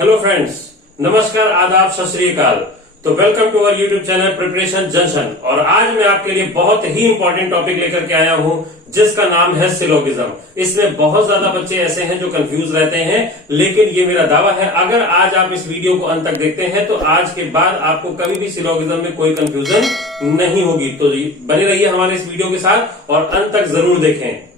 Hello friends, नमस्कार, आदाब, सत श्री अकाल। तो welcome to our YouTube channel preparation junction. और आज मैं आपके लिए बहुत ही इंपॉर्टेंट टॉपिक लेकर के आया हूं जिसका नाम है सिलोगिज्म। इसमें बहुत ज्यादा बच्चे ऐसे हैं जो कंफ्यूज रहते हैं, लेकिन ये मेरा दावा है अगर आज आप इस वीडियो को अंत तक देखते हैं तो आज के बाद आपको कभी भी सिलोगिज्म में कोई कंफ्यूजन नहीं होगी। तो बने रहिए हमारे इस वीडियो के साथ और अंत तक जरूर देखें।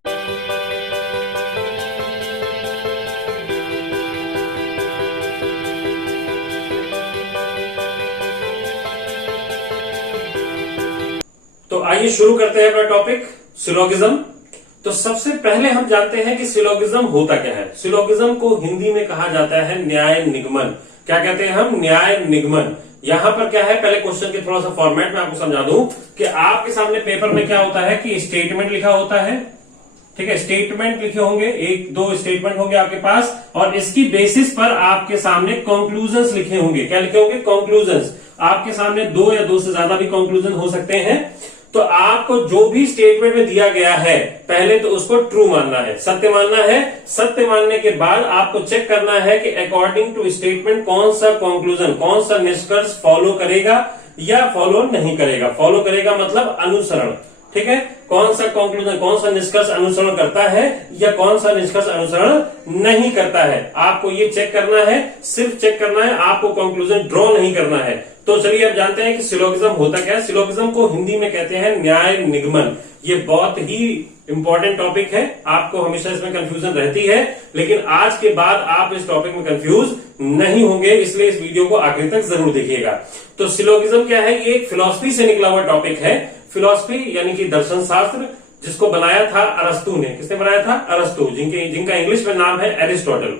तो आइए शुरू करते हैं अपना टॉपिक सिलोगिज्म। तो सबसे पहले हम जानते हैं कि सिलोगिज्म होता क्या है। सिलोगिज्म को हिंदी में कहा जाता है न्याय निगमन। क्या कहते हैं हम? न्याय निगमन। यहां पर क्या है, पहले क्वेश्चन के थोड़ा सा फॉर्मेट में आपको समझा दूं कि आपके सामने पेपर में क्या होता है कि स्टेटमेंट लिखा होता है। ठीक है, स्टेटमेंट लिखे होंगे, एक दो स्टेटमेंट होंगे आपके पास, और इसकी बेसिस पर आपके सामने कंक्लूजन्स लिखे होंगे। क्या लिखे होंगे? कंक्लूजन्स। आपके सामने दो या दो से ज्यादा भी कंक्लूजन हो सकते हैं। तो आपको जो भी स्टेटमेंट में दिया गया है पहले तो उसको ट्रू मानना है, सत्य मानना है। सत्य मानने के बाद आपको चेक करना है कि अकॉर्डिंग टू स्टेटमेंट कौन सा कंक्लूजन, कौन सा निष्कर्ष फॉलो करेगा या फॉलो नहीं करेगा। फॉलो करेगा मतलब अनुसरण। ठीक है, कौन सा कंक्लूजन, कौन सा निष्कर्ष अनुसरण करता है या कौन सा निष्कर्ष अनुसरण नहीं करता है, आपको ये चेक करना है। सिर्फ चेक करना है, आपको कंक्लूजन ड्रॉ नहीं करना है। तो चलिए अब जानते हैं कि सिलोगिज्म होता क्या है। सिलोगिज्म को हिंदी में कहते हैं न्याय निगमन। ये बहुत ही इंपॉर्टेंट टॉपिक है, आपको हमेशा इसमें कंफ्यूजन रहती है, लेकिन आज के बाद आप इस टॉपिक में कंफ्यूज नहीं होंगे, इसलिए इस वीडियो को आखिर तक जरूर देखिएगा। तो सिलोगिज्म क्या है? ये एक फिलॉसफी से निकला हुआ टॉपिक है। फिलॉसफी यानी कि दर्शन शास्त्र, जिसको बनाया था अरस्तु ने। किसने बनाया था? अरस्तु, जिनका इंग्लिश में नाम है एरिस्टोटल।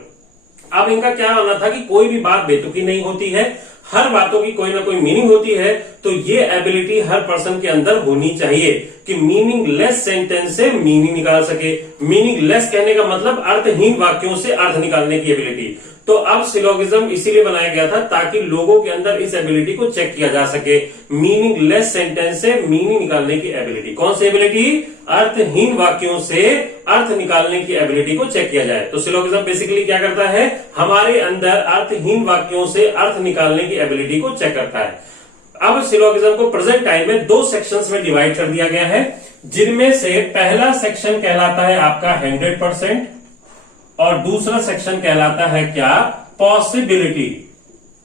अब इनका क्या मानना था कि कोई भी बात बेतुकी नहीं होती है, हर बातों की कोई ना कोई मीनिंग होती है। तो ये एबिलिटी हर पर्सन के अंदर होनी चाहिए कि मीनिंगलेस सेंटेंस से मीनिंग निकाल सके। मीनिंगलेस कहने का मतलब अर्थहीन वाक्यों से अर्थ निकालने की एबिलिटी। तो अब सिलोगिज्म इसीलिए बनाया गया था ताकि लोगों के अंदर इस एबिलिटी को चेक किया जा सके। मीनिंगलेस सेंटेंस से मीनिंग निकालने की एबिलिटी। कौन सी एबिलिटी? अर्थहीन वाक्यों से अर्थ निकालने की एबिलिटी को चेक किया जाए। तो सिलोगिज्म बेसिकली क्या करता है? हमारे अंदर अर्थहीन वाक्यों से अर्थ निकालने की एबिलिटी को चेक करता है। अब सिलोगिज्म को प्रेजेंट टाइम में दो सेक्शंस में डिवाइड कर दिया गया है, जिनमें से पहला सेक्शन कहलाता है आपका 100% और दूसरा सेक्शन कहलाता है क्या? पॉसिबिलिटी।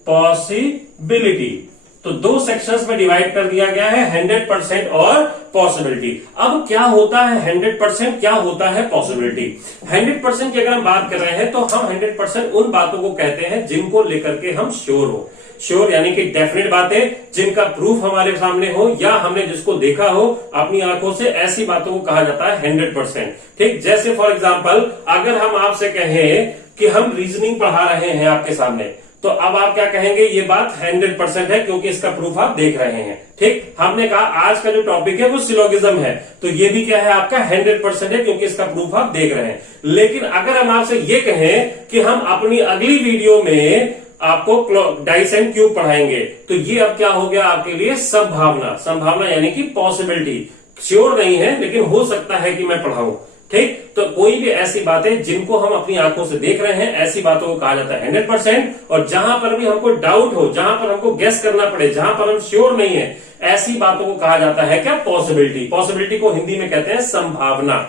पॉसिबिलिटी। तो दो सेक्शंस में डिवाइड कर दिया गया है, 100% और पॉसिबिलिटी। अब क्या होता है 100%, क्या होता है पॉसिबिलिटी? 100% की अगर हम बात कर रहे हैं तो हम 100% उन बातों को कहते हैं जिनको लेकर के हम श्योर हो। श्योर यानी कि डेफिनेट बातें, जिनका प्रूफ हमारे सामने हो या हमने जिसको देखा हो अपनी आंखों से, ऐसी बातों को कहा जाता है 100%। ठीक, जैसे फॉर एग्जाम्पल अगर हम आपसे कहें कि हम रीजनिंग पढ़ा रहे हैं आपके सामने, तो अब आप क्या कहेंगे? ये बात 100% है क्योंकि इसका प्रूफ आप देख रहे हैं। ठीक, हमने कहा आज का जो टॉपिक है वो सिलोगिज्म है, तो ये भी क्या है आपका? 100% है क्योंकि इसका प्रूफ आप देख रहे हैं। लेकिन अगर हम आपसे ये कहें कि हम अपनी अगली वीडियो में आपको डाइस एंड क्यूब पढ़ाएंगे, तो ये अब क्या हो गया आपके लिए? संभावना। संभावना यानी कि पॉसिबिलिटी। श्योर नहीं है लेकिन हो सकता है कि मैं पढ़ाऊं। ठीक, तो कोई भी ऐसी बातें जिनको हम अपनी आंखों से देख रहे हैं, ऐसी बातों को कहा जाता है 100%। और जहां पर भी हमको डाउट हो, जहां पर हमको गेस करना पड़े, जहां पर हम श्योर नहीं है, ऐसी बातों को कहा जाता है क्या? पॉसिबिलिटी। पॉसिबिलिटी को हिंदी में कहते हैं संभावना।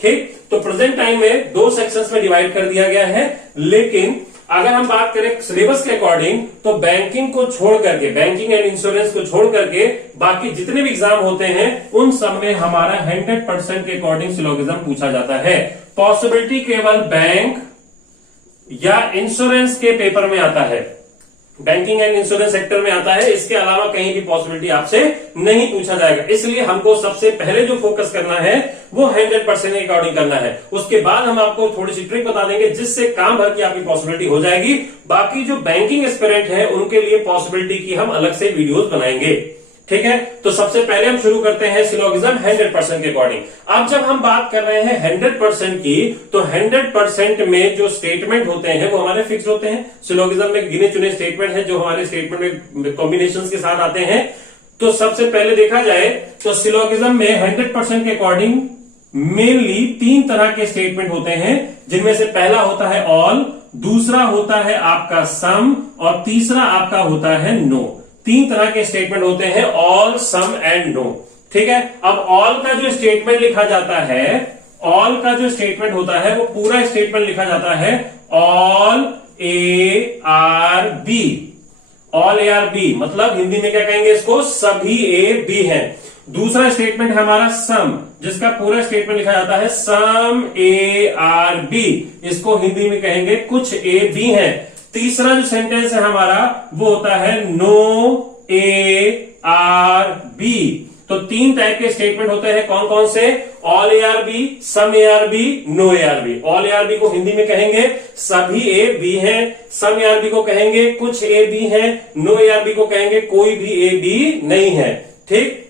ठीक, तो प्रेजेंट टाइम में दो सेक्शंस में डिवाइड कर दिया गया है, लेकिन अगर हम बात करें सिलेबस के अकॉर्डिंग तो बैंकिंग को छोड़ करके, बैंकिंग एंड इंश्योरेंस को छोड़ करके बाकी जितने भी एग्जाम होते हैं उन सब में हमारा 100% के अकॉर्डिंग सिलोगिज्म पूछा जाता है। पॉसिबिलिटी केवल बैंक या इंश्योरेंस के पेपर में आता है, बैंकिंग एंड इंश्योरेंस सेक्टर में आता है। इसके अलावा कहीं भी पॉसिबिलिटी आपसे नहीं पूछा जाएगा। इसलिए हमको सबसे पहले जो फोकस करना है वो 100% के अकॉर्डिंग करना है। उसके बाद हम आपको थोड़ी सी ट्रिक बता देंगे जिससे काम भर की आपकी पॉसिबिलिटी हो जाएगी। बाकी जो बैंकिंग एस्पिरेंट है उनके लिए पॉसिबिलिटी की हम अलग से वीडियोस बनाएंगे। ठीक है, तो सबसे पहले हम शुरू करते हैं सिलोगिज्म 100% के अकॉर्डिंग। अब जब हम बात कर रहे हैं 100% की, तो 100% में जो स्टेटमेंट होते हैं वो हमारे फिक्स होते हैं। सिलोगिज्म में गिने चुने स्टेटमेंट है जो हमारे स्टेटमेंट में कॉम्बिनेशन के साथ आते हैं। तो सबसे पहले देखा जाए तो सिलोगिज्म में 100% के अकॉर्डिंग मेनली तीन तरह के स्टेटमेंट होते हैं, जिनमें से पहला होता है ऑल, दूसरा होता है आपका सम और तीसरा आपका होता है नो। तीन तरह के स्टेटमेंट होते हैं, ऑल, सम एंड नो। ठीक है, अब ऑल का जो स्टेटमेंट लिखा जाता है, ऑल का जो स्टेटमेंट होता है वो पूरा स्टेटमेंट लिखा जाता है all A are B. All A are B मतलब हिंदी में क्या कहेंगे इसको, सभी ए बी है। दूसरा स्टेटमेंट है हमारा सम, जिसका पूरा स्टेटमेंट लिखा जाता है सम ए आर बी, इसको हिंदी में कहेंगे कुछ ए बी है। तीसरा जो सेंटेंस है हमारा वो होता है नो ए आर बी। तो तीन टाइप के स्टेटमेंट होते हैं, कौन कौन से, all A are B, some A are B, no A are B. All A are B को हिंदी में कहेंगे सभी ए बी हैं, सम ए आर बी को कहेंगे कुछ ए बी हैं, नो ए आर बी को कहेंगे कोई भी ए बी नहीं है। ठीक,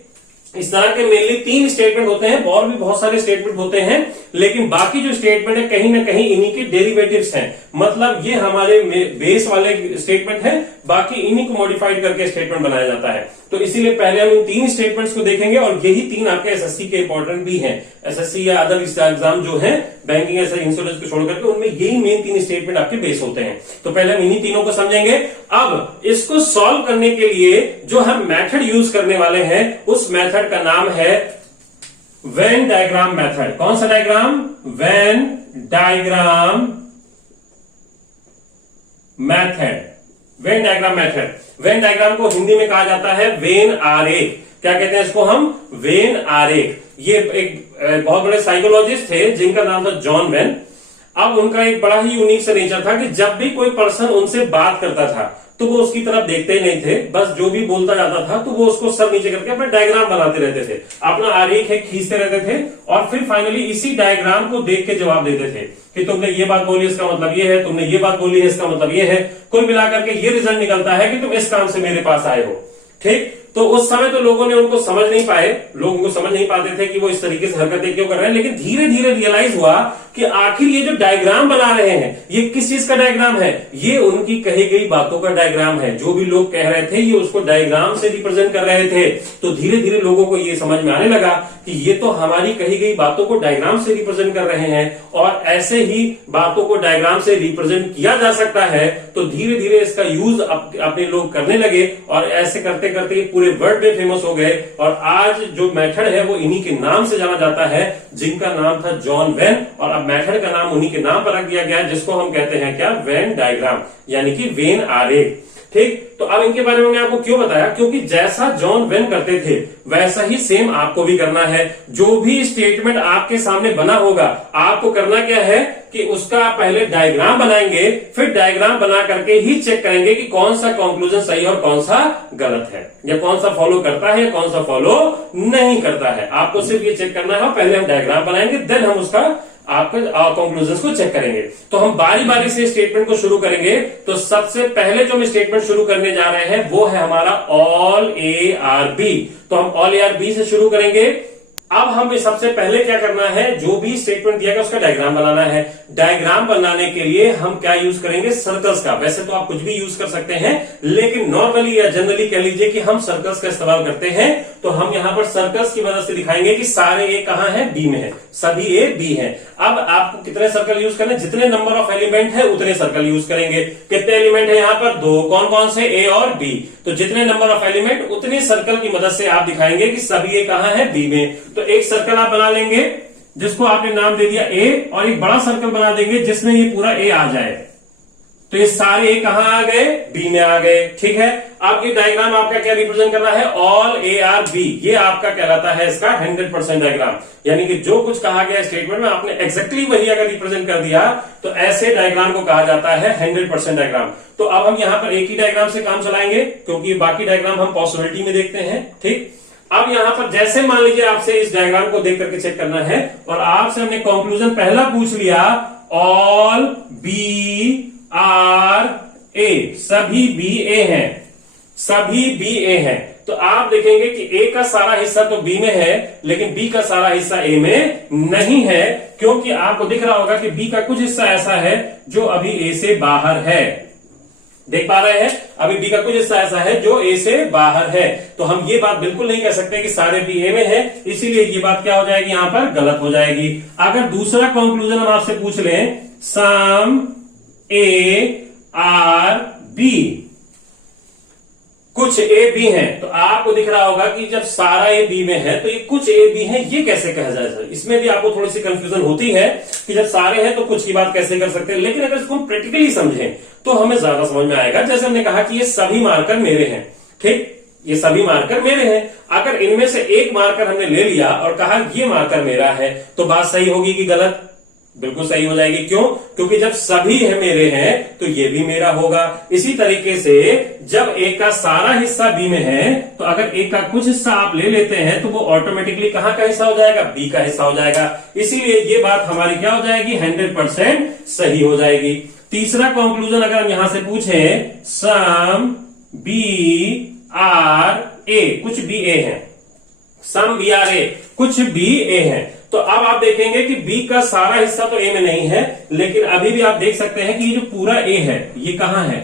इस तरह के मेनली तीन स्टेटमेंट होते हैं, और भी बहुत सारे स्टेटमेंट होते हैं, लेकिन बाकी जो स्टेटमेंट है कहीं ना कहीं इन्हीं के डेरिवेटिव्स हैं। मतलब ये हमारे बेस वाले स्टेटमेंट हैं, बाकी इन्हीं को मॉडिफाइड करके स्टेटमेंट बनाया जाता है। तो इसीलिए पहले हम इन तीन स्टेटमेंट्स को देखेंगे, और यही तीन आपके एसएससी के इंपॉर्टेंट भी हैं। एसएससी या अदर एग्जाम जो है बैंकिंग ऐसा इंश्योरेंस को छोड़कर के, उनमें यही मेन तीन स्टेटमेंट आपके बेस होते हैं। तो पहले हम इन्हीं तीनों को समझेंगे। अब इसको सॉल्व करने के लिए जो हम मेथड यूज करने वाले हैं, उस मेथड का नाम है वेन डायग्राम मेथड। कौन सा diagram, Venn diagram method. Venn diagram method, Venn diagram को हिंदी में कहा जाता है वेन आरेख। क्या कहते हैं इसको हम, वेन आरेख। ये एक बहुत बड़े साइकोलॉजिस्ट थे जिनका नाम था जॉन वेन। अब उनका एक बड़ा ही यूनिक सा नेचर था कि जब भी कोई पर्सन उनसे बात करता था तो वो उसकी तरफ देखते ही नहीं थे, बस जो भी बोलता जाता था तो वो उसको सर नीचे करके अपना डायग्राम बनाते रहते थे, अपना आरेख है खींचते रहते थे, और फिर फाइनली इसी डायग्राम को देख के जवाब देते थे कि तुमने ये बात बोली इसका मतलब ये है, तुमने ये बात बोली है इसका मतलब ये है। कुल मिलाकर के ये रिजल्ट निकलता है कि तुम इस काम से मेरे पास आए हो। ठीक, तो उस समय तो लोगों ने उनको समझ नहीं पाए, लोग उनको समझ नहीं पाते थे कि वो इस तरीके से हरकतें क्यों कर रहे हैं, लेकिन धीरे धीरे रियलाइज हुआ कि आखिर ये जो डायग्राम बना रहे हैं ये किस चीज का डायग्राम है, ये उनकी कही गई बातों का डायग्राम है। जो भी लोग कह रहे थे ये उसको डायग्राम से रिप्रेजेंट कर रहे थे। तो धीरे धीरे लोगों को ये समझ में आने लगा कि ये तो हमारी कही गई बातों को डायग्राम से रिप्रेजेंट कर रहे हैं, और ऐसे ही बातों को डायग्राम से रिप्रेजेंट किया जा सकता है। तो धीरे धीरे इसका यूज अपने लोग करने लगे, और ऐसे करते करते पूरे वर्ल्ड में फेमस हो गए। और आज जो मेथड है वो इन्हीं के नाम से जाना जाता है, जिनका नाम था जॉन वेन, और अब मेथड का नाम उन्हीं के नाम पर रख दिया गया है, जिसको हम कहते हैं क्या, वेन डायग्राम, यानी कि वेन आरेख। ठीक, तो अब इनके बारे में मैंने आपको क्यों बताया, क्योंकि जैसा जॉन वेन करते थे वैसा ही सेम आपको भी करना है। जो भी स्टेटमेंट आपके सामने बना होगा, आपको करना क्या है कि उसका पहले डायग्राम बनाएंगे, फिर डायग्राम बना करके ही चेक करेंगे कि कौन सा कंक्लूजन सही और कौन सा गलत है, या कौन सा फॉलो करता है कौन सा फॉलो नहीं करता है। आपको सिर्फ ये चेक करना है, पहले हम डायग्राम बनाएंगे, देन हम उसका आपके कंक्लूजन्स को चेक करेंगे। तो हम बारी बारी से स्टेटमेंट को शुरू करेंगे। तो सबसे पहले जो हम स्टेटमेंट शुरू करने जा रहे हैं वो है हमारा ऑल ए आर बी। तो हम ऑल ए आर बी से शुरू करेंगे। अब हमें सबसे पहले क्या करना है, जो भी स्टेटमेंट दिया गया उसका डायग्राम बनाना है। डायग्राम बनाने के लिए हम क्या यूज करेंगे, सर्कल्स का। वैसे तो आप कुछ भी यूज कर सकते हैं, लेकिन नॉर्मली या जनरली कह लीजिए कि हम सर्कल्स का इस्तेमाल करते हैं। तो हम यहां पर सर्कल्स की मदद से दिखाएंगे कि सारे ए कहां है, बी में है, सभी ए बी है। अब आपको कितने सर्कल यूज करने, जितने नंबर ऑफ एलिमेंट है उतने सर्कल यूज करेंगे। कितने एलिमेंट है यहाँ पर, 2। कौन कौन से, ए और बी। तो जितने नंबर ऑफ एलिमेंट उतने सर्कल की मदद से आप दिखाएंगे कि सभी ए कहां है, बी में। तो एक सर्कल आप बना लेंगे जिसको आपने नाम दे दिया ए, और एक बड़ा सर्कल बना देंगे जिसमें ये पूरा ए आ जाए। तो ये सारे ए कहां आ गए, बी में आ गए। ठीक है, अब ये डायग्राम आपका क्या रिप्रेजेंट कर रहा है, ऑल ए आर बी। ये आपका कहलाता है इसका 100% डायग्राम, यानी कि जो कुछ कहा गया स्टेटमेंट में आपने एक्जेक्टली वही अगर रिप्रेजेंट कर दिया तो ऐसे डायग्राम को कहा जाता है 100% डायग्राम। तो अब हम यहां पर एक ही डायग्राम से काम चलाएंगे, क्योंकि बाकी डायग्राम हम पॉसिबिलिटी में देखते हैं। ठीक, अब यहां पर जैसे मान लीजिए आपसे इस डायग्राम को देख करके चेक करना है, और आपसे हमने कंक्लूजन पहला पूछ लिया, ऑल बी आर ए, सभी बी ए हैं, सभी बी ए हैं। तो आप देखेंगे कि ए का सारा हिस्सा तो बी में है, लेकिन बी का सारा हिस्सा ए में नहीं है, क्योंकि आपको दिख रहा होगा कि बी का कुछ हिस्सा ऐसा है जो अभी ए से बाहर है। देख पा रहे हैं, अभी बी का कुछ हिस्सा ऐसा है जो ए से बाहर है। तो हम ये बात बिल्कुल नहीं कह सकते कि सारे बी ए में है, इसीलिए ये बात क्या हो जाएगी, यहां पर गलत हो जाएगी। अगर दूसरा कंक्लूजन हम आपसे पूछ लें, सम ए आर बी, कुछ ए बी है। तो आपको दिख रहा होगा कि जब सारा ए बी में है तो ये कुछ ए बी है, ये कैसे कहा जाए सर? इसमें भी आपको थोड़ी सी कंफ्यूजन होती है कि जब सारे हैं तो कुछ की बात कैसे कर सकते हैं, लेकिन अगर इसको हम प्रैक्टिकली समझें तो हमें ज्यादा समझ में आएगा। जैसे हमने कहा कि ये सभी मार्कर मेरे हैं, ठीक, ये सभी मार्कर मेरे हैं। अगर इनमें से एक मार्कर हमने ले लिया और कहा ये मार्कर मेरा है, तो बात सही होगी कि गलत? बिल्कुल सही हो जाएगी। क्यों? क्योंकि जब सभी है मेरे हैं तो ये भी मेरा होगा। इसी तरीके से जब ए का सारा हिस्सा बी में है तो अगर ए का कुछ हिस्सा आप ले लेते हैं तो वो ऑटोमेटिकली कहां का हिस्सा हो जाएगा? बी का हिस्सा हो जाएगा। इसीलिए ये बात हमारी क्या हो जाएगी? 100% सही हो जाएगी। तीसरा कंक्लूजन अगर हम यहां से पूछें, सम बी आर ए, कुछ बी ए है, सम बी आर ए, कुछ बी ए है। तो अब आप देखेंगे कि बी का सारा हिस्सा तो ए में नहीं है, लेकिन अभी भी आप देख सकते हैं कि ये जो पूरा ए है ये कहां है?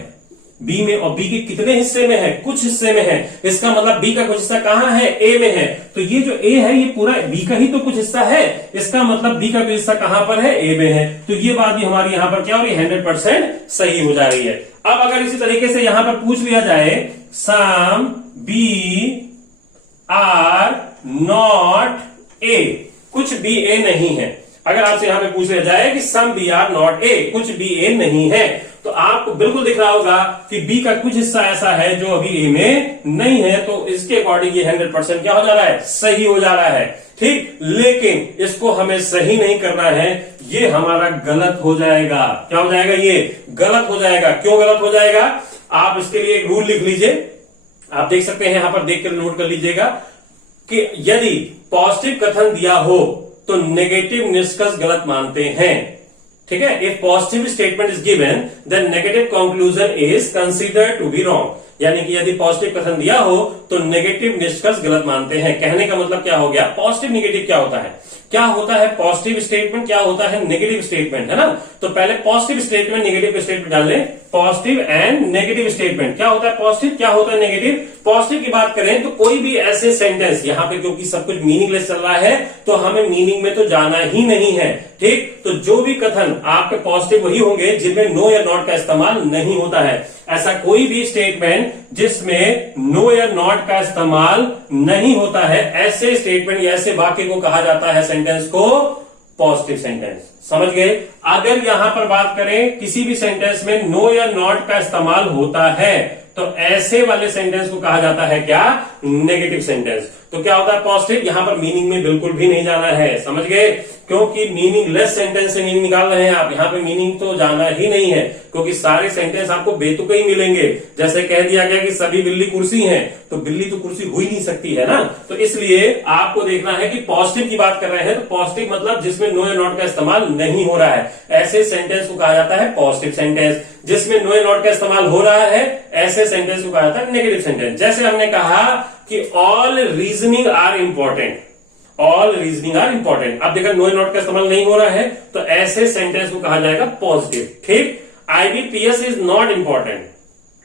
बी में। और बी के कितने हिस्से में है? कुछ हिस्से में है। इसका मतलब बी का कुछ हिस्सा कहां है? ए में है। तो ये जो ए है ये पूरा बी का ही तो कुछ हिस्सा है। इसका मतलब बी का कुछ हिस्सा कहां पर है? ए में है। तो ये बात भी हमारी यहां पर क्या हो रही है? 100% सही हो जा रही है। अब अगर इसी तरीके से यहां पर पूछ लिया जाए, some B are not A, कुछ बी ए नहीं है। अगर आपसे यहां पे पूछ लिया जाए कि some B are not A, कुछ बी ए नहीं है, तो आपको बिल्कुल दिख रहा होगा कि बी का कुछ हिस्सा ऐसा है जो अभी ए में नहीं है। तो इसके अकॉर्डिंग ये 100% क्या हो जा रहा है? सही हो जा रहा है। ठीक, लेकिन इसको हमें सही नहीं करना है, ये हमारा गलत हो जाएगा। क्या हो जाएगा? ये गलत हो जाएगा। क्यों गलत हो जाएगा? आप इसके लिए एक रूल लिख लीजिए। आप देख सकते हैं, यहां पर देखकर नोट कर लीजिएगा कि यदि पॉजिटिव कथन दिया हो तो नेगेटिव निष्कर्ष गलत मानते हैं। ठीक है, if positive statement is given then negative conclusion is considered to be wrong. यानी कि यदि पॉजिटिव कथन दिया हो तो नेगेटिव निष्कर्ष गलत मानते हैं। कहने का मतलब क्या हो गया? पॉजिटिव नेगेटिव क्या होता है? क्या होता है पॉजिटिव स्टेटमेंट, क्या होता है नेगेटिव स्टेटमेंट, है ना? तो पहले पॉजिटिव स्टेटमेंट नेगेटिव स्टेटमेंट डाल लें। पॉजिटिव एंड नेगेटिव स्टेटमेंट, क्या होता है पॉजिटिव, क्या होता है नेगेटिव? पॉजिटिव की बात करें तो कोई भी ऐसे सेंटेंस, यहां पे क्योंकि सब कुछ मीनिंगलेस चल रहा है तो हमें मीनिंग में तो जाना ही नहीं है। ठीक, तो जो भी कथन आपके पॉजिटिव वही होंगे जिनमें नो या नॉट का इस्तेमाल नहीं होता है। ऐसा कोई भी स्टेटमेंट जिसमें नो या नॉट का इस्तेमाल नहीं होता है, ऐसे स्टेटमेंट या ऐसे वाक्य को कहा जाता है, सेंटेंस को, पॉजिटिव सेंटेंस। समझ गए? अगर यहां पर बात करें किसी भी सेंटेंस में नो या नॉट का इस्तेमाल होता है तो ऐसे वाले सेंटेंस को कहा जाता है क्या? Negative sentence. तो क्या होता है पॉजिटिव? यहां पर मीनिंग में बिल्कुल भी नहीं जाना है। समझ गए? क्योंकि मीनिंगलेस सेंटेंस से मीनिंग निकाल रहे हैं आप, यहां पे मीनिंग तो जाना ही नहीं है, क्योंकि सारे सेंटेंस आपको बेतुके ही मिलेंगे। जैसे कह दिया गया कि सभी बिल्ली कुर्सी हैं, तो बिल्ली तो कुर्सी हो ही नहीं सकती है ना। तो इसलिए आपको देखना है कि पॉजिटिव की बात कर रहे हैं तो पॉजिटिव मतलब जिसमें नो या नॉट का इस्तेमाल नहीं हो रहा है, ऐसे सेंटेंस को कहा जाता है पॉजिटिव सेंटेंस। जिसमें नो या नॉट का इस्तेमाल हो रहा है ऐसे सेंटेंस को कहा जाता है नेगेटिव सेंटेंस। जैसे हमने कहा कि all reasoning are important, all reasoning are important. अब देखा नो नॉट का इस्तेमाल नहीं हो रहा है तो ऐसे सेंटेंस को कहा जाएगा पॉजिटिव। ठीक, आईबीपीएस इज नॉट इंपॉर्टेंट।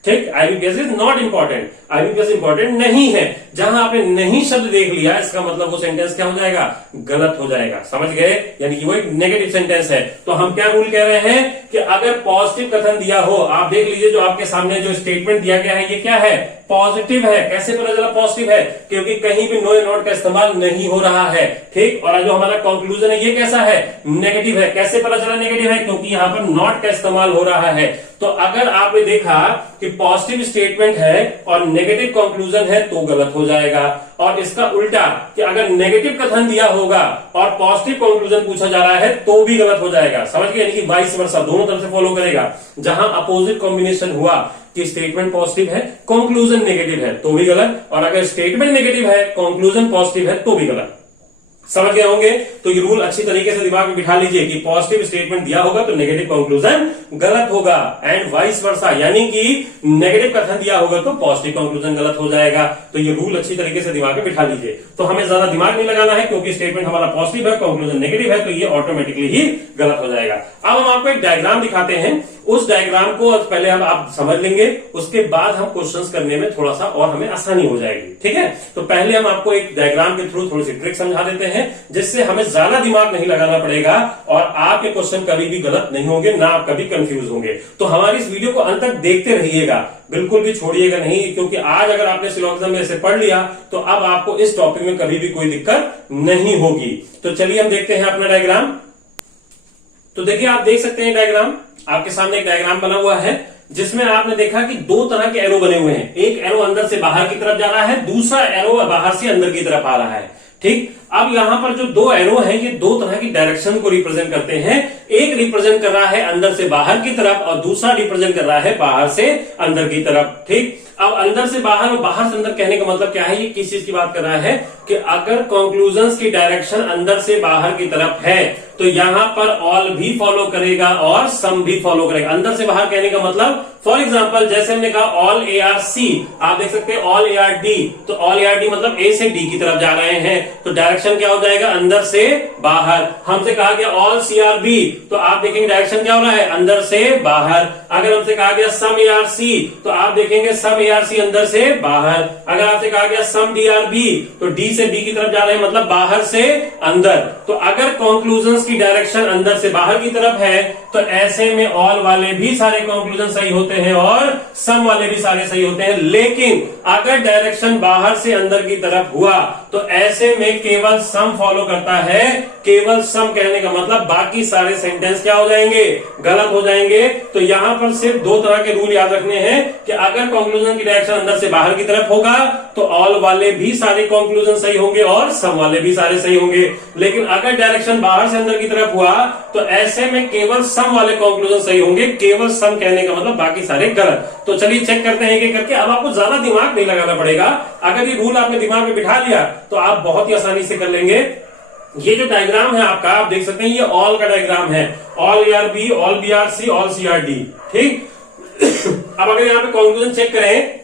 ठीक, IBPS is not important, IBPS important नहीं है। जहां आपने नहीं शब्द देख लिया इसका मतलब वो सेंटेंस क्या हो जाएगा? गलत हो जाएगा। समझ गए? यानी कि वो एक नेगेटिव सेंटेंस है। तो हम क्या रूल कह रहे हैं कि अगर पॉजिटिव कथन दिया हो, आप देख लीजिए जो आपके सामने जो स्टेटमेंट दिया गया है ये क्या है? पॉजिटिव है। कैसे पता चला पॉजिटिव है? क्योंकि कहीं भी नो या नॉट का इस्तेमाल नहीं हो रहा है। ठीक, और जो हमारा कंक्लूजन है ये कैसा है? नेगेटिव है। कैसे पता चला नेगेटिव है? क्योंकि यहां पर नॉट का इस्तेमाल हो रहा है। तो अगर आपने देखा कि पॉजिटिव स्टेटमेंट है और नेगेटिव कंक्लूजन है तो गलत हो जाएगा। और इसका उल्टा कि अगर नेगेटिव कथन दिया होगा और पॉजिटिव कंक्लूजन पूछा जा रहा है तो भी गलत हो जाएगा। समझ गए? यानी कि वाइस वर्सा, दोनों तरफ से फॉलो करेगा। जहां अपोजिट कॉम्बिनेशन हुआ कि स्टेटमेंट पॉजिटिव है, कंक्लूजन नेगेटिव है तो भी गलत, और अगर स्टेटमेंट नेगेटिव है, कंक्लूजन पॉजिटिव है तो भी गलत। समझ गए होंगे? तो ये रूल अच्छी तरीके से दिमाग में बिठा लीजिए कि पॉजिटिव स्टेटमेंट दिया होगा तो नेगेटिव कंक्लूजन गलत होगा, एंड वाइस वर्सा, यानी कि नेगेटिव कथन दिया होगा तो पॉजिटिव कंक्लूजन गलत हो जाएगा। तो ये रूल अच्छी तरीके से दिमाग में बिठा लीजिए। तो हमें ज्यादा दिमाग नहीं लगाना है, क्योंकि स्टेटमेंट हमारा पॉजिटिव है, कंक्लूजन नेगेटिव है, तो ये ऑटोमेटिकली ही गलत हो जाएगा। अब हम आपको एक डायग्राम दिखाते हैं उस डायग्राम को पहले हम आप समझ लेंगे, उसके बाद हम क्वेश्चंस करने में थोड़ा सा और हमें आसानी हो जाएगी। ठीक है, तो पहले हम आपको एक डायग्राम के थ्रू थोड़ी सी ट्रिक समझा देते हैं, जिससे हमें ज्यादा दिमाग नहीं लगाना पड़ेगा और आपके क्वेश्चन कभी भी गलत नहीं होंगे, ना आप कभी कंफ्यूज होंगे। तो हमारी इस वीडियो को अंत तक देखते रहिएगा, बिल्कुल भी छोड़िएगा नहीं, क्योंकि आज अगर आपने सिलोगिज्म में से पढ़ लिया तो अब आपको इस टॉपिक में कभी भी कोई दिक्कत नहीं होगी। तो चलिए हम देखते हैं अपना डायग्राम। तो देखिए, आप देख सकते हैं डायग्राम, आपके सामने एक डायग्राम बना हुआ है, जिसमें आपने देखा कि दो तरह के एरो बने हुए हैं। एक एरो अंदर से बाहर की तरफ जा रहा है, दूसरा एरो बाहर से अंदर की तरफ आ रहा है। ठीक, अब यहां पर जो दो एरो हैं, ये दो तरह की डायरेक्शन को रिप्रेजेंट करते हैं। एक रिप्रेजेंट कर रहा है अंदर से बाहर की तरफ और दूसरा रिप्रेजेंट कर रहा है बाहर से अंदर की तरफ। ठीक, अब अंदर से बाहर और बाहर से अंदर कहने का मतलब क्या है, ये किस चीज की बात कर रहा है कि अगर कंक्लूजन्स की डायरेक्शन अंदर से बाहर की तरफ है तो यहां पर ऑल भी फॉलो करेगा और सम भी फॉलो करेगा। अंदर से बाहर कहने का मतलब, फॉर एग्जांपल जैसे हमने कहा ऑल ए आर सी, आप देख सकते हैं ऑल ए आर डी, तो ऑल ए आर डी मतलब ए से डी की तरफ जा रहे हैं, तो डायरेक्शन क्या हो जाएगा, अंदर से बाहर। हमसे कहा गया ऑल सी आर बी, तो आप देखेंगे डायरेक्शन क्या हो रहा है, अंदर से बाहर। अगर हमसे कहा गया सम ए आर सी, तो आप देखेंगे सम ए आर सी अंदर से बाहर। अगर आपसे कहा गया सम डी आर बी, तो डी से बी की तरफ जा रहे हैं, मतलब बाहर से अंदर। तो अगर कंक्लूजन्स की डायरेक्शन अंदर से बाहर की तरफ है तो ऐसे में ऑल वाले भी सारे कंक्लूजन सही होते हैं और सम वाले भी सारे सही होते हैं। लेकिन अगर डायरेक्शन बाहर से अंदर की तरफ हुआ तो ऐसे में केवल सम फॉलो करता है। केवल सम कहने का मतलब बाकी सारे सेंटेंस क्या हो जाएंगे, गलत हो जाएंगे। तो यहां पर सिर्फ दो तरह के रूल याद रखने हैं कि अगर कंक्लूजन की डायरेक्शन अंदर से बाहर की तरफ होगा तो ऑल वाले भी सारे कंक्लूजन सही होंगे और सम वाले भी सारे सही होंगे। लेकिन अगर डायरेक्शन बाहर से अंदर की तरफ हुआ तो ऐसे में केवल सम वाले कंक्लूजन सही होंगे, केवल सम कहने का मतलब बाकी सारे गलत। तो चलिए चेक करते हैं एक करके। अब आपको ज्यादा दिमाग नहीं लगाना पड़ेगा, अगर ये रूल आपने दिमाग में बिठा लिया तो आप बहुत ही आसानी से कर लेंगे। ये जो डायग्राम है आपका, आप देख सकते हैं ये ऑल का डायग्राम है, all A are B, all B are C, all C are D. ठीक, अब अगर यहाँ पे कंक्लूजन चेक करें,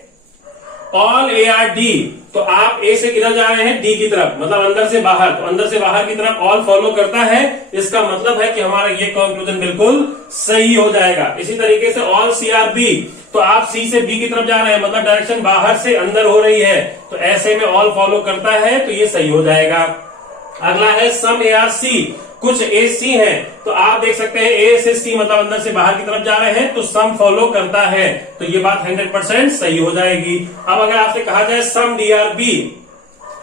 ऑल ए आर डी, तो आप ए से किधर जा रहे हैं, डी की तरफ, मतलब अंदर से बाहर। तो अंदर से बाहर की तरफ ऑल फॉलो करता है, इसका मतलब है कि हमारा ये कंक्लूजन बिल्कुल सही हो जाएगा। इसी तरीके से ऑल सी आर बी, तो आप सी से बी की तरफ जा रहे हैं, मतलब डायरेक्शन बाहर से अंदर हो रही है, तो ऐसे में ऑल फॉलो करता है, तो ये सही हो जाएगा। अगला है सम ए आर सी, कुछ ए सी है, तो आप देख सकते हैं ए से सी मतलब अंदर से बाहर की तरफ जा रहे हैं, तो सम फॉलो करता है, तो ये बात 100% सही हो जाएगी। अब अगर आपसे कहा जाए सम डी आर बी,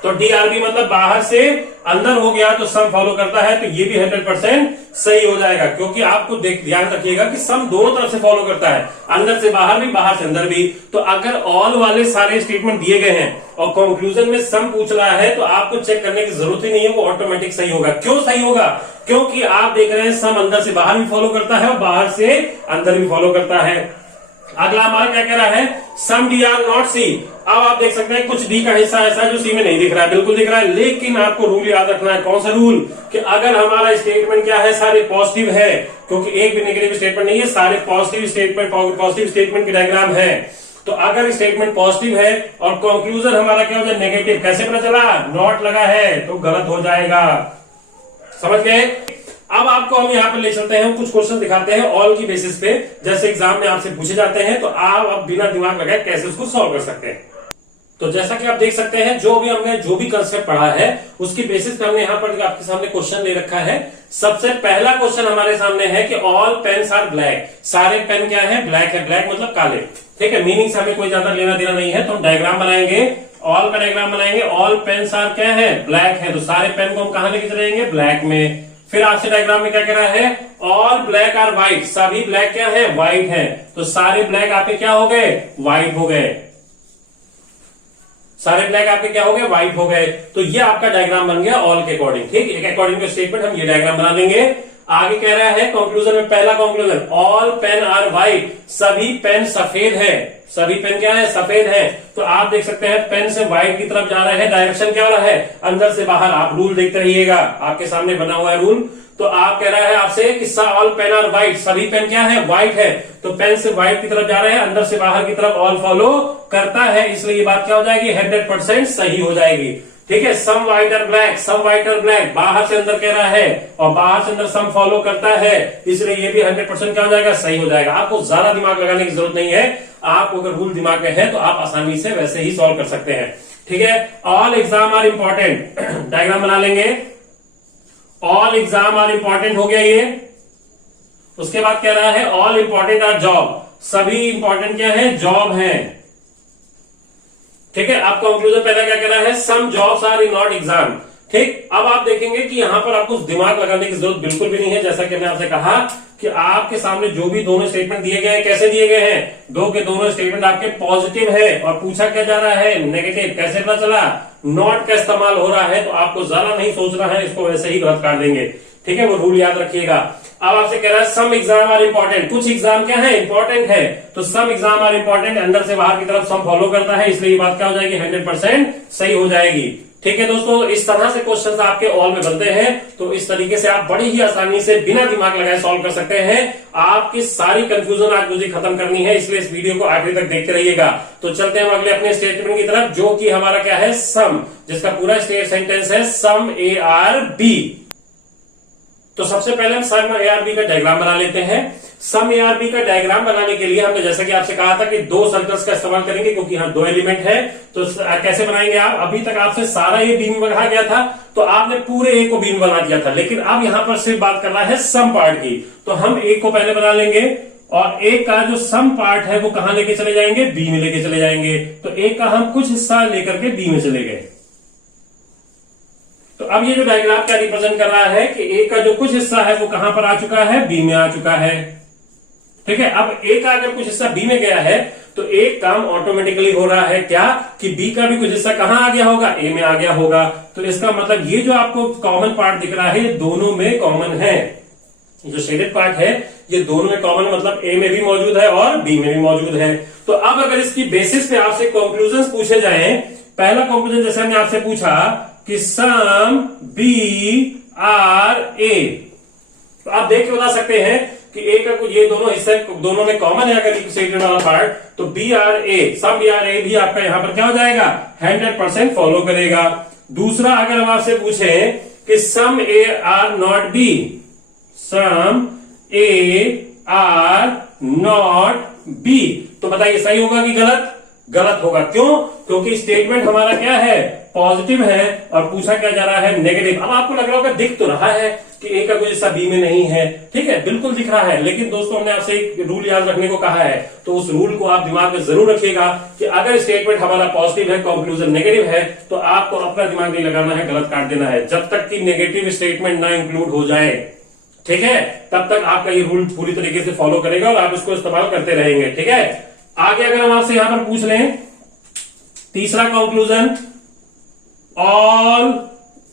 तो डी आर बी मतलब बाहर से अंदर हो गया तो सम फॉलो करता है, तो ये भी 100% सही हो जाएगा। क्योंकि आपको ध्यान रखिएगा कि सम दोनों तरफ से फॉलो करता है, अंदर से बाहर भी, बाहर से अंदर भी। तो अगर ऑल वाले सारे स्टेटमेंट दिए गए हैं और कंक्लूजन में सम पूछ रहा है, तो आपको चेक करने की जरूरत ही नहीं है, वो ऑटोमेटिक सही होगा। क्यों सही होगा, क्योंकि आप देख रहे हैं सम अंदर से बाहर भी फॉलो करता है और बाहर से अंदर भी फॉलो करता है। अगला हमारा क्या कह रहा है, सम डी आर नॉट सी। अब आप देख सकते हैं कुछ डी का हिस्सा ऐसा है जो सी में नहीं दिख रहा है, बिल्कुल दिख रहा है। लेकिन आपको रूल याद रखना है, कौन सा रूल, कि अगर हमारा स्टेटमेंट क्या है, सारे पॉजिटिव है, क्योंकि एक भी नेगेटिव स्टेटमेंट नहीं है, सारे पॉजिटिव स्टेटमेंट की डायग्राम है। तो अगर स्टेटमेंट पॉजिटिव है और कंक्लूजन हमारा क्या हो जाए, नेगेटिव, कैसे पता चला, नॉट लगा है, तो गलत हो जाएगा। समझ गए। अब आपको हम यहाँ पे ले चलते हैं, कुछ क्वेश्चन दिखाते हैं ऑल की बेसिस पे, जैसे एग्जाम में आपसे पूछे जाते हैं, तो आप अब बिना दिमाग लगाए कैसे उसको सॉल्व कर सकते हैं। तो जैसा कि आप देख सकते हैं, हमने जो भी कंसेप्ट पढ़ा है उसकी बेसिस पे हमने यहाँ पर आपके सामने क्वेश्चन ले रखा है। सबसे पहला क्वेश्चन हमारे सामने है कि ऑल पेन्स आर ब्लैक, सारे पेन क्या है, ब्लैक है। ब्लैक मतलब काले, ठीक है, मीनिंग से हमें कोई ज्यादा लेना देना नहीं है। तो हम डायग्राम बनाएंगे, ऑल का डायग्राम बनाएंगे। ऑल पेन्स आर क्या है, ब्लैक है, तो सारे पेन को हम कहां लेके चलेंगे, ब्लैक में। फिर आपसे डायग्राम में क्या कह रहा है, ऑल ब्लैक आर व्हाइट, सभी ब्लैक क्या है, व्हाइट है, तो सारे ब्लैक आपके क्या हो गए, व्हाइट हो गए। सारे ब्लैक आपके क्या हो गए, व्हाइट हो गए। तो ये आपका डायग्राम बन गया ऑल के अकॉर्डिंग। ठीक, एक अकॉर्डिंग टू स्टेटमेंट हम ये डायग्राम बना लेंगे। आगे कह रहा है कंक्लूजन में, पहला conclusion, all pen are white, सभी पेन सफेद है, सभी पेन क्या है, सफेद है। तो आप देख सकते हैं पेन से व्हाइट की तरफ जा रहे हैं, डायरेक्शन क्या हो रहा है, अंदर से बाहर। आप रूल देखते रहिएगा, आपके सामने बना हुआ है रूल। तो आप कह रहा है आपसे कि ऑल पेन आर व्हाइट, सभी पेन क्या है, व्हाइट है, तो पेन से व्हाइट की तरफ जा रहे हैं, अंदर से बाहर की तरफ ऑल फॉलो करता है, इसलिए ये बात क्या हो जाएगी, 100% सही हो जाएगी। ठीक है। सम व्हाइट और ब्लैक, सम व्हाइट और ब्लैक बाहर से अंदर कह रहा है और बाहर से अंदर सम फॉलो करता है, इसलिए ये भी 100% क्या हो जाएगा, सही हो जाएगा। आपको ज्यादा दिमाग लगाने की जरूरत नहीं है, आपको अगर रूल दिमाग में है तो आप आसानी से वैसे ही सॉल्व कर सकते हैं। ठीक है। All exam are important, diagram बना लेंगे। ऑल एग्जाम आर इंपॉर्टेंट हो गया ये। उसके बाद कह रहा है ऑल इंपॉर्टेंट आर जॉब, सभी इंपॉर्टेंट क्या है, जॉब है। ठीक है। अब कंक्लूजन पहला क्या कह रहा है, some jobs are in not exam. ठीक। अब आप देखेंगे कि यहां पर आपको दिमाग लगाने की जरूरत बिल्कुल भी नहीं है। जैसा कि मैंने आपसे कहा कि आपके सामने जो भी दोनों स्टेटमेंट दिए गए हैं, कैसे दिए गए हैं, दो के दोनों स्टेटमेंट आपके पॉजिटिव है और पूछा क्या जा रहा है, नेगेटिव। कैसे पता चला, नॉट का इस्तेमाल हो रहा है, तो आपको ज्यादा नहीं सोचना है, इसको वैसे ही गलत काट देंगे। ठीक है, वो रूल याद रखिएगा। अब आपसे कह रहा है सम एग्जाम आर इंपॉर्टेंट, कुछ एग्जाम क्या है, इंपॉर्टेंट है, तो सम एग्जाम आर इंपॉर्टेंट, अंदर से बाहर की तरफ सम फॉलो करता है, इसलिए ये बात क्या हो जाएगी, 100% सही हो जाएगी। ठीक है दोस्तों, इस तरह से क्वेश्चंस आपके ऑल में बनते हैं, तो इस तरीके से आप बड़ी ही आसानी से बिना दिमाग लगाए सॉल्व कर सकते हैं। आपकी सारी कंफ्यूजन आज मुझे खत्म करनी है, इसलिए इस वीडियो को आखिर तक देखते रहिएगा। तो चलते हैं अगले अपने स्टेटमेंट की तरफ, जो कि हमारा क्या है, सम, जिसका पूरा सेंटेंस है सम ए आर बी। तो सबसे पहले हम सम ए आर बी का डायग्राम बना लेते हैं। सम ए आर बी का डायग्राम बनाने के लिए हमने जैसा कि आपसे कहा था कि दो सर्कल्स का इस्तेमाल करेंगे, क्योंकि यहाँ दो एलिमेंट है। तो कैसे बनाएंगे आप, अभी तक आपसे सारा ये बी में बना गया था, तो आपने पूरे ए को बी में बना दिया था, लेकिन अब यहां पर सिर्फ बात करना है सम पार्ट की। तो हम ए को पहले बना लेंगे और ए का जो सम पार्ट है वो कहां लेके चले जाएंगे, बी में लेके चले जाएंगे। तो ए का हम कुछ हिस्सा लेकर के बी में चले गए। तो अब ये जो डायग्राम क्या रिप्रेजेंट कर रहा है कि ए का जो कुछ हिस्सा है वो कहां पर आ चुका है, बी में आ चुका है। ठीक है। अब ए का अगर कुछ हिस्सा बी में गया है तो एक काम ऑटोमेटिकली हो रहा है क्या, कि बी का भी कुछ हिस्सा कहां आ गया होगा, ए में आ गया होगा। तो इसका मतलब ये जो आपको कॉमन पार्ट दिख रहा है, ये दोनों में कॉमन है। जो शेडेड पार्ट है ये दोनों में कॉमन, मतलब ए में भी मौजूद है और बी में भी मौजूद है। तो अब अगर इसकी बेसिस पे आपसे कंक्लूजन पूछे जाए, पहला कंक्लूजन जैसे हमने आपसे पूछा कि सम बी आर ए, तो आप देख के बता सकते हैं कि ए का कुछ, ये दोनों हिस्से दोनों में कॉमन है अगर स्टेटमेंट वाला पार्ट, तो B R A, some B R A भी आपका यहां पर क्या हो जाएगा, 100% फॉलो करेगा। दूसरा, अगर हम आपसे पूछे कि some A are not B, some A are not B, तो बताइए सही होगा कि गलत, गलत होगा। क्यों, क्योंकि स्टेटमेंट हमारा क्या है, पॉजिटिव है और पूछा क्या जा रहा है, नेगेटिव। अब आपको लग रहा होगा, दिख तो रहा है कि ए का कुछ हिस्सा बी में नहीं है, ठीक है, बिल्कुल दिख रहा है, लेकिन दोस्तों हमने आपसे एक रूल याद रखने को कहा है, तो उस रूल को आप दिमाग में जरूर रखिएगा कि अगर स्टेटमेंट हमारा पॉजिटिव है, कंक्लूजन नेगेटिव है, तो आपको अपना दिमाग नहीं लगाना है, गलत काट देना है, जब तक कि नेगेटिव स्टेटमेंट ना इंक्लूड हो जाए। ठीक है, तब तक आपका ये रूल पूरी तरीके से फॉलो करेगा और आप इसको इस्तेमाल करते रहेंगे। ठीक है, आगे अगर हम आपसे यहां पर पूछ लें तीसरा conclusion, all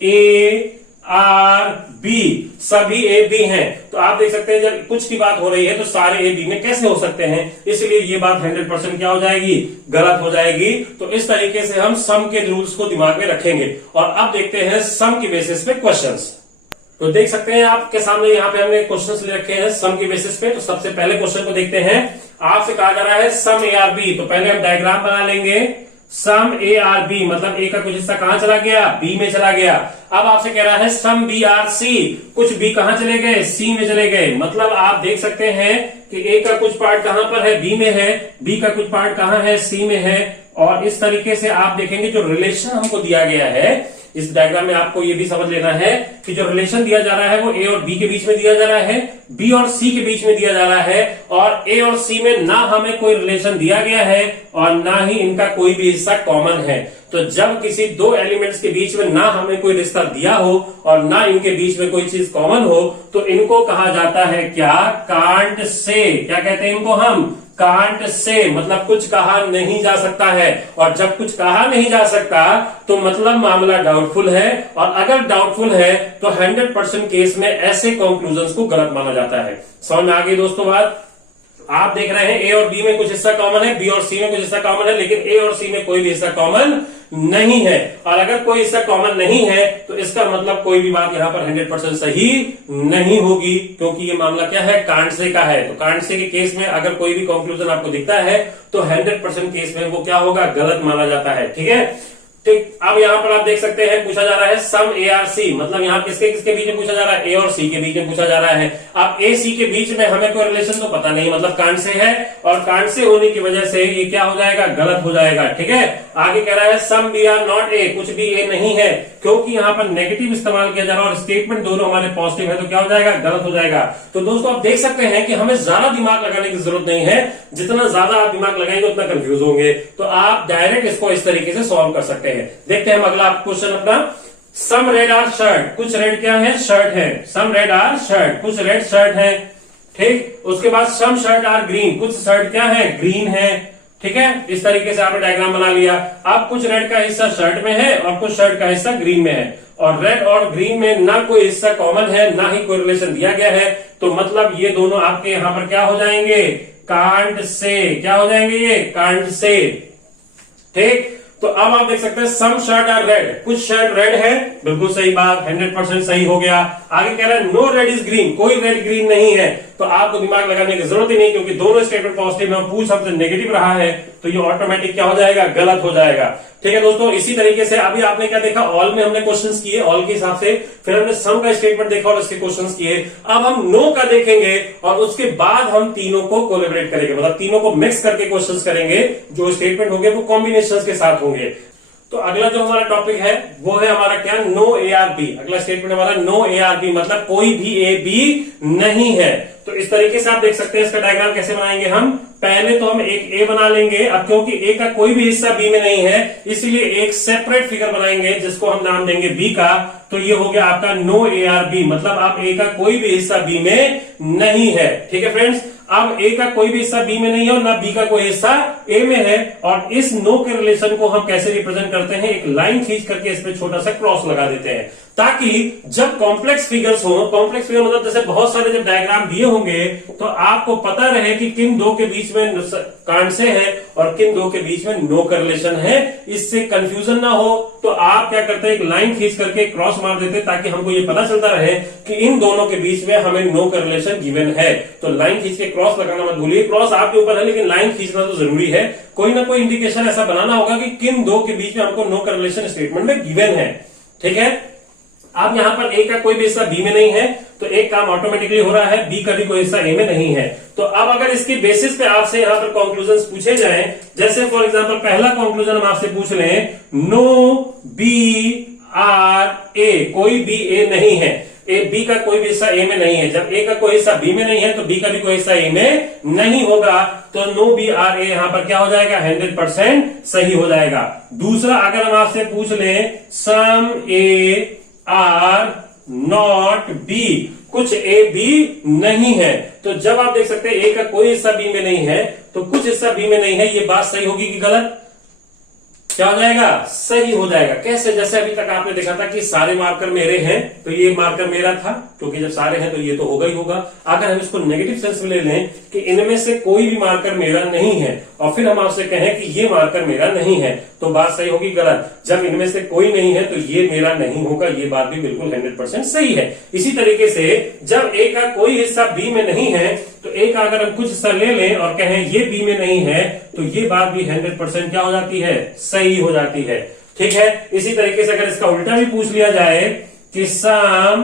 A are B, सभी ए बी हैं, तो आप देख सकते हैं जब कुछ की बात हो रही है तो सारे ए बी में कैसे हो सकते हैं, इसलिए ये बात 100% क्या हो जाएगी, गलत हो जाएगी। तो इस तरीके से हम सम के रूल्स को दिमाग में रखेंगे। और अब देखते हैं सम की बेसिस पे क्वेश्चंस। तो देख सकते हैं आपके सामने यहाँ पे हमने क्वेश्चंस ले रखे हैं सम की बेसिस पे। तो सबसे पहले क्वेश्चन को देखते हैं, आपसे कहा जा रहा है सम ए आर बी, तो पहले हम डायग्राम बना लेंगे। सम ए आर बी मतलब ए का कुछ हिस्सा कहां चला गया, बी में चला गया। अब आपसे कह रहा है सम बी आर सी, कुछ बी कहां चले गए, सी में चले गए। मतलब आप देख सकते हैं कि ए का कुछ पार्ट कहां पर है, बी में है, बी का कुछ पार्ट कहां है, सी में है। और इस तरीके से आप देखेंगे जो रिलेशन हमको दिया गया है इस डायग्राम में, आपको ये भी समझ लेना है कि जो रिलेशन दिया जा रहा है वो ए और बी के बीच में दिया जा रहा है, बी और सी के बीच में दिया जा रहा है, और ए और सी में ना हमें कोई रिलेशन दिया गया है और ना ही इनका कोई भी हिस्सा कॉमन है। तो जब किसी दो एलिमेंट्स के बीच में ना हमें कोई रिश्ता दिया हो और ना इनके बीच में कोई चीज कॉमन हो, तो इनको कहा जाता है क्या, कांट से। क्या कहते हैं इनको हम, कांट से, मतलब कुछ कहा नहीं जा सकता है। और जब कुछ कहा नहीं जा सकता तो मतलब मामला डाउटफुल है, और अगर डाउटफुल है तो 100% केस में ऐसे कंक्लूजन्स को गलत माना जाता है। समझ में आ गई दोस्तों बात। आप देख रहे हैं ए और बी में कुछ हिस्सा कॉमन है, बी और सी में कुछ हिस्सा कॉमन है, लेकिन ए और सी में कोई भी हिस्सा कॉमन नहीं है। और अगर कोई हिस्सा कॉमन नहीं है तो इसका मतलब कोई भी बात यहां पर 100% सही नहीं होगी, क्योंकि ये मामला क्या है, कांट से का है। तो कांट से के केस में अगर कोई भी कंक्लूजन आपको दिखता है तो 100% केस में वो क्या होगा, गलत माना जाता है। ठीक है, ठीक। अब यहाँ पर आप देख सकते हैं पूछा जा रहा है सम ए आर सी, मतलब यहाँ किसके किसके बीच में पूछा जा रहा है, ए और सी के बीच में पूछा जा रहा है। अब ए सी के बीच में हमें कोई रिलेशन तो पता नहीं, मतलब कांड से है, और कांड से होने की वजह से ये क्या हो जाएगा, गलत हो जाएगा। ठीक है, आगे कह रहा है some B are not A, कुछ भी ए नहीं है, क्योंकि यहाँ पर नेगेटिव इस्तेमाल किया जा रहा है और स्टेटमेंट दोनों हमारे पॉजिटिव है, तो क्या हो जाएगा, गलत हो जाएगा। तो दोस्तों आप देख सकते हैं कि हमें ज्यादा दिमाग लगाने की जरूरत नहीं है, जितना ज्यादा आप दिमाग लगाएंगे उतना कंफ्यूज होंगे, तो आप डायरेक्ट इसको इस तरीके से सॉल्व कर सकते हैं। देखते हैं हम अगला क्वेश्चन अपना। सम रेड आर शर्ट, कुछ रेड क्या है, शर्ट है। सम रेड आर शर्ट, कुछ रेड शर्ट है। ठीक, उसके बाद सम शर्ट आर ग्रीन, कुछ शर्ट क्या है, ग्रीन है। ठीक है, इस तरीके से आपने डायग्राम बना लिया। अब कुछ रेड का हिस्सा शर्ट में है और कुछ शर्ट का हिस्सा ग्रीन में है, और रेड और ग्रीन में ना कोई हिस्सा कॉमन है, ना ही कोई रिलेशन दिया गया है, तो मतलब ये दोनों आपके यहां पर क्या हो जाएंगे, कांट से। क्या हो जाएंगे, ये कांट से। ठीक, तो अब आप देख सकते हैं सम शर्ट आर रेड, कुछ शर्ट रेड है, बिल्कुल सही बात, 100% सही हो गया। आगे कह रहा है नो रेड इज ग्रीन, कोई रेड ग्रीन नहीं है, तो आपको दिमाग लगाने की जरूरत ही नहीं, क्योंकि दोनों स्टेटमेंट पॉजिटिव है, पूछ हमसे नेगेटिव रहा है, तो ये ऑटोमेटिक क्या हो जाएगा, गलत हो जाएगा। ठीक है दोस्तों, इसी तरीके से अभी आपने क्या देखा, ऑल में हमने क्वेश्चंस किए, ऑल के हिसाब से, फिर हमने सम का स्टेटमेंट देखा और इसके क्वेश्चंस किए। अब हम नो का देखेंगे और उसके बाद हम तीनों को कोलैबोरेट करेंगे, मतलब तीनों को मिक्स करके क्वेश्चंस करेंगे, जो स्टेटमेंट होंगे वो कॉम्बिनेशंस के साथ होंगे। तो अगला जो हमारा टॉपिक है वो है हमारा क्या, नो ए आर बी। अगला स्टेटमेंट हमारा नो ए आर बी, मतलब कोई भी ए बी नहीं है। तो इस तरीके से आप देख सकते हैं, इसका डायग्राम कैसे बनाएंगे हम। पहले तो हम एक ए बना लेंगे, अब क्योंकि ए का कोई भी हिस्सा बी में नहीं है, इसलिए एक सेपरेट फिगर बनाएंगे जिसको हम नाम देंगे बी का। तो ये हो गया आपका नो ए आर बी, मतलब आप ए का कोई भी हिस्सा बी में नहीं है। ठीक है फ्रेंड्स, अब ए का कोई भी हिस्सा बी में नहीं है और ना बी का कोई हिस्सा ए में है, और इस नो के रिलेशन को हम कैसे रिप्रेजेंट करते हैं, एक लाइन खींच करके इस पे छोटा सा क्रॉस लगा देते हैं, ताकि जब कॉम्प्लेक्स फिगर्स हो, कॉम्प्लेक्स फिगर मतलब जैसे बहुत सारे जब डायग्राम दिए होंगे, तो आपको पता रहे कि किन दो के बीच में कांड से है और किन दो के बीच में नो का रिलेशन है, इससे कंफ्यूजन ना हो। तो आप क्या करते हैं, एक लाइन खींच करके क्रॉस मार देते हैं, ताकि हमको ये पता चलता रहे कि इन दोनों के बीच में हमें नो का रिलेशन गिवन है। तो लाइन खींच के क्रॉस लगाना मत भूलिए, क्रॉस आपके ऊपर है लेकिन लाइन खींचना तो जरूरी है। कोई ना कोई इंडिकेशन ऐसा बनाना होगा कि किन दो के बीच में हमको नो का रिलेशन स्टेटमेंट में गिवन है। ठीक है, अब यहां पर ए का कोई भी हिस्सा बी में नहीं है, तो एक काम ऑटोमेटिकली हो रहा है, बी का भी कोई हिस्सा ए में नहीं है। तो अब अगर इसके बेसिस पे आपसे यहां पर कंक्लूजन्स पूछे जाएं, जैसे फॉर एग्जांपल पहला कंक्लूजन हम आपसे पूछ लें, नो बी आर ए, कोई बी ए नहीं है, ए बी का कोई भी हिस्सा ए में नहीं है। जब ए का कोई हिस्सा बी में नहीं है तो बी का भी कोई हिस्सा ए में नहीं होगा, तो नो बी आर ए यहां पर क्या हो जाएगा, 100% सही हो जाएगा। दूसरा, अगर हम आपसे पूछ लें सम ए आर नॉट बी, कुछ ए बी नहीं है, तो जब आप देख सकते हैं ए का कोई हिस्सा बी में नहीं है, तो कुछ हिस्सा बी में नहीं है, ये बात सही होगी कि गलत, क्या हो जाएगा, सही हो जाएगा। कैसे, जैसे अभी तक आपने देखा था कि सारे मार्कर मेरे हैं, तो ये मार्कर मेरा था, क्योंकि जब सारे हैं तो ये तो होगा ही होगा। अगर हम इसको नेगेटिव सेंस में ले लें कि इनमें से कोई भी मार्कर मेरा नहीं है, और फिर हम आपसे कहें कि ये मार्कर मेरा नहीं है, तो बात सही होगी गलत। जब इनमें से कोई नहीं है तो ये मेरा नहीं होगा, ये बात भी बिल्कुल 100% सही है। इसी तरीके से जब ए का कोई हिस्सा बी में नहीं है, तो ए का अगर हम कुछ हिस्सा ले लें और कहें ये बी में नहीं है, तो ये बात भी 100% क्या हो जाती है, सही हो जाती है। ठीक है, इसी तरीके से अगर इसका उल्टा भी पूछ लिया जाए कि some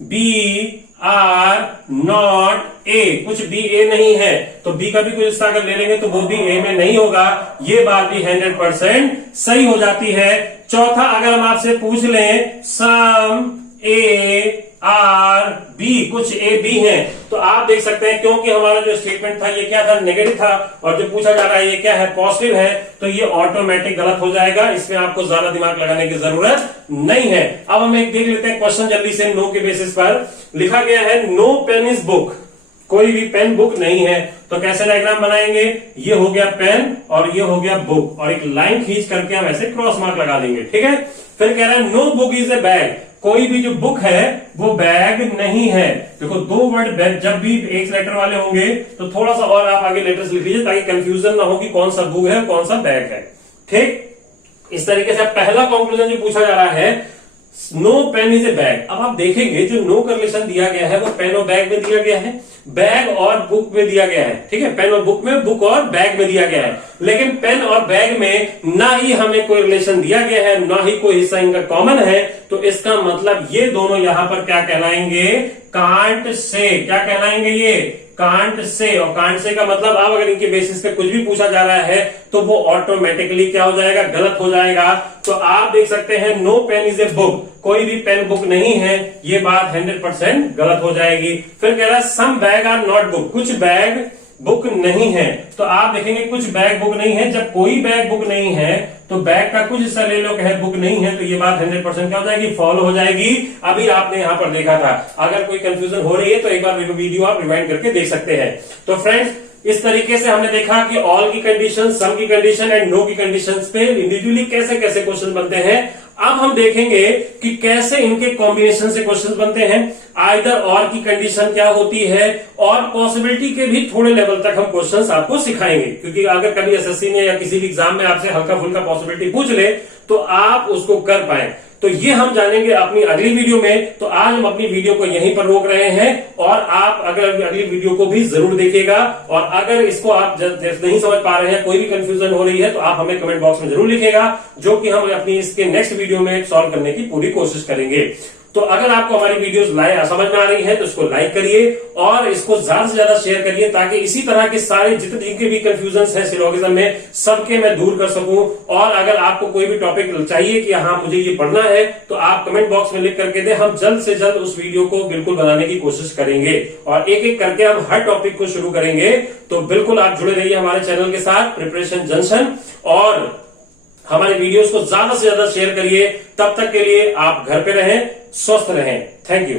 B are not A, कुछ बी ए नहीं है, तो बी का भी कुछ हिस्सा अगर ले लेंगे तो वो भी ए में नहीं होगा, ये बात भी 100% सही हो जाती है। चौथा, अगर हम आपसे पूछ लें सम ए आर बी, कुछ ए बी है, तो आप देख सकते हैं क्योंकि हमारा जो स्टेटमेंट था ये क्या था, नेगेटिव था, और जो पूछा जा रहा है ये क्या है, पॉजिटिव है, तो ये ऑटोमेटिक गलत हो जाएगा, इसमें आपको ज्यादा दिमाग लगाने की जरूरत नहीं है। अब हम एक देख लेते हैं क्वेश्चन जल्दी से, नो के बेसिस पर लिखा गया है नो पेन इज बुक, कोई भी पेन बुक नहीं है, तो कैसे डायग्राम बनाएंगे, ये हो गया पेन और ये हो गया बुक, और एक लाइन खींच करके हम ऐसे क्रॉस मार्क लगा देंगे। ठीक है, फिर कह रहा है no book is a bag, कोई भी जो बुक है वो बैग नहीं है। देखो दो वर्ड बैग जब भी एक लेटर वाले होंगे तो थोड़ा सा और आप आगे लेटर्स लिख लीजिए ताकि कंफ्यूजन ना हो कि कौन सा बुक है कौन सा बैग है। ठीक, इस तरीके से पहला कंक्लूजन जो पूछा जा रहा है no pen is a bag. अब आप देखेंगे जो नो का रिलेशन दिया गया है वो पेन और बैग में दिया गया है, बैग और बुक में दिया गया है, ठीक है, पेन और बुक में, बुक और बैग में दिया गया है, लेकिन पेन और बैग में ना ही हमें कोई रिलेशन दिया गया है, ना ही कोई हिस्सा इनका कॉमन है, तो इसका मतलब ये दोनों यहां पर क्या कहलाएंगे, कांट से। क्या कहलाएंगे ये, कांट से। और कांट से का मतलब अब अगर इनके बेसिस पे कुछ भी पूछा जा रहा है तो वो ऑटोमेटिकली क्या हो जाएगा, गलत हो जाएगा। तो आप देख सकते हैं no pen is a book, कोई भी पेन बुक नहीं है, ये बात 100% गलत हो जाएगी। फिर कह रहा है सम बैग आर नॉट बुक, कुछ बैग बुक नहीं है। तो आप देखेंगे कुछ बैग बुक नहीं है, जब कोई बैग बुक नहीं है तो बैग का कुछ हिस्सा ले लो, कहे बुक नहीं है, तो ये बात 100% क्या हो जाएगी, फॉलो हो जाएगी। अभी आपने यहां पर देखा था। अगर कोई कंफ्यूजन हो रही है तो एक बार वीडियो आप रिवाइंड करके देख सकते हैं। तो फ्रेंड्स, इस तरीके से हमने देखा कि ऑल की कंडीशन, सम की कंडीशन एंड नो की कंडीशन पे इंडिविजुअली कैसे कैसे क्वेश्चन बनते हैं। अब हम देखेंगे कि कैसे इनके कॉम्बिनेशन से क्वेश्चन बनते हैं। आइदर और की कंडीशन क्या होती है, और पॉसिबिलिटी के भी थोड़े लेवल तक हम क्वेश्चंस आपको सिखाएंगे, क्योंकि अगर कभी एसएससी में या किसी भी एग्जाम में आपसे हल्का फुल्का पॉसिबिलिटी पूछ ले तो आप उसको कर पाए। तो ये हम जानेंगे अपनी अगली वीडियो में। तो आज हम अपनी वीडियो को यहीं पर रोक रहे हैं, और आप अगर अगली वीडियो को भी जरूर देखिएगा। और अगर इसको आप नहीं समझ पा रहे हैं, कोई भी कंफ्यूजन हो रही है, तो आप हमें कमेंट बॉक्स में जरूर लिखिएगा, जो कि हम अपनी इसके नेक्स्ट वीडियो में सॉल्व करने की पूरी कोशिश करेंगे। तो अगर आपको हमारी वीडियोस समझ में आ रही है तो इसको लाइक करिए और इसको ज्यादा से ज्यादा शेयर करिए, ताकि इसी तरह के सारे जितने जिनके भी कंफ्यूजन्स हैं सिलोगिज्म में, सबके मैं दूर कर सकूं। और अगर आपको कोई भी टॉपिक चाहिए कि हाँ मुझे ये पढ़ना है, तो आप कमेंट बॉक्स में लिख करके दें, हम जल्द से जल्द उस वीडियो को बिल्कुल बनाने की कोशिश करेंगे, और एक एक करके हम हर टॉपिक को शुरू करेंगे। तो बिल्कुल आप जुड़े रहिए हमारे चैनल के साथ, प्रिपरेशन जंक्शन, और हमारे वीडियोस को ज्यादा से ज्यादा शेयर करिए। तब तक के लिए आप घर पे रहें, स्वस्थ रहें। Thank you.